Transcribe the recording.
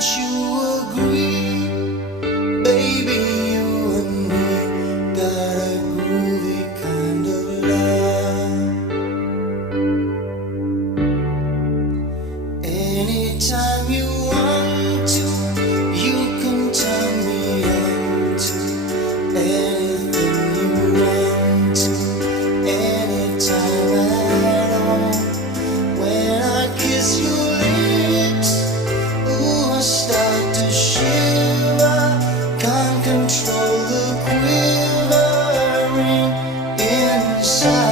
Don't you agree, baby? You and me got a groovy kind of love. Anytime you want to, you can turn me on to anything you want to, anytime at all. When I kiss your lips, ooh, I start to shiver. Can't control the quivering inside.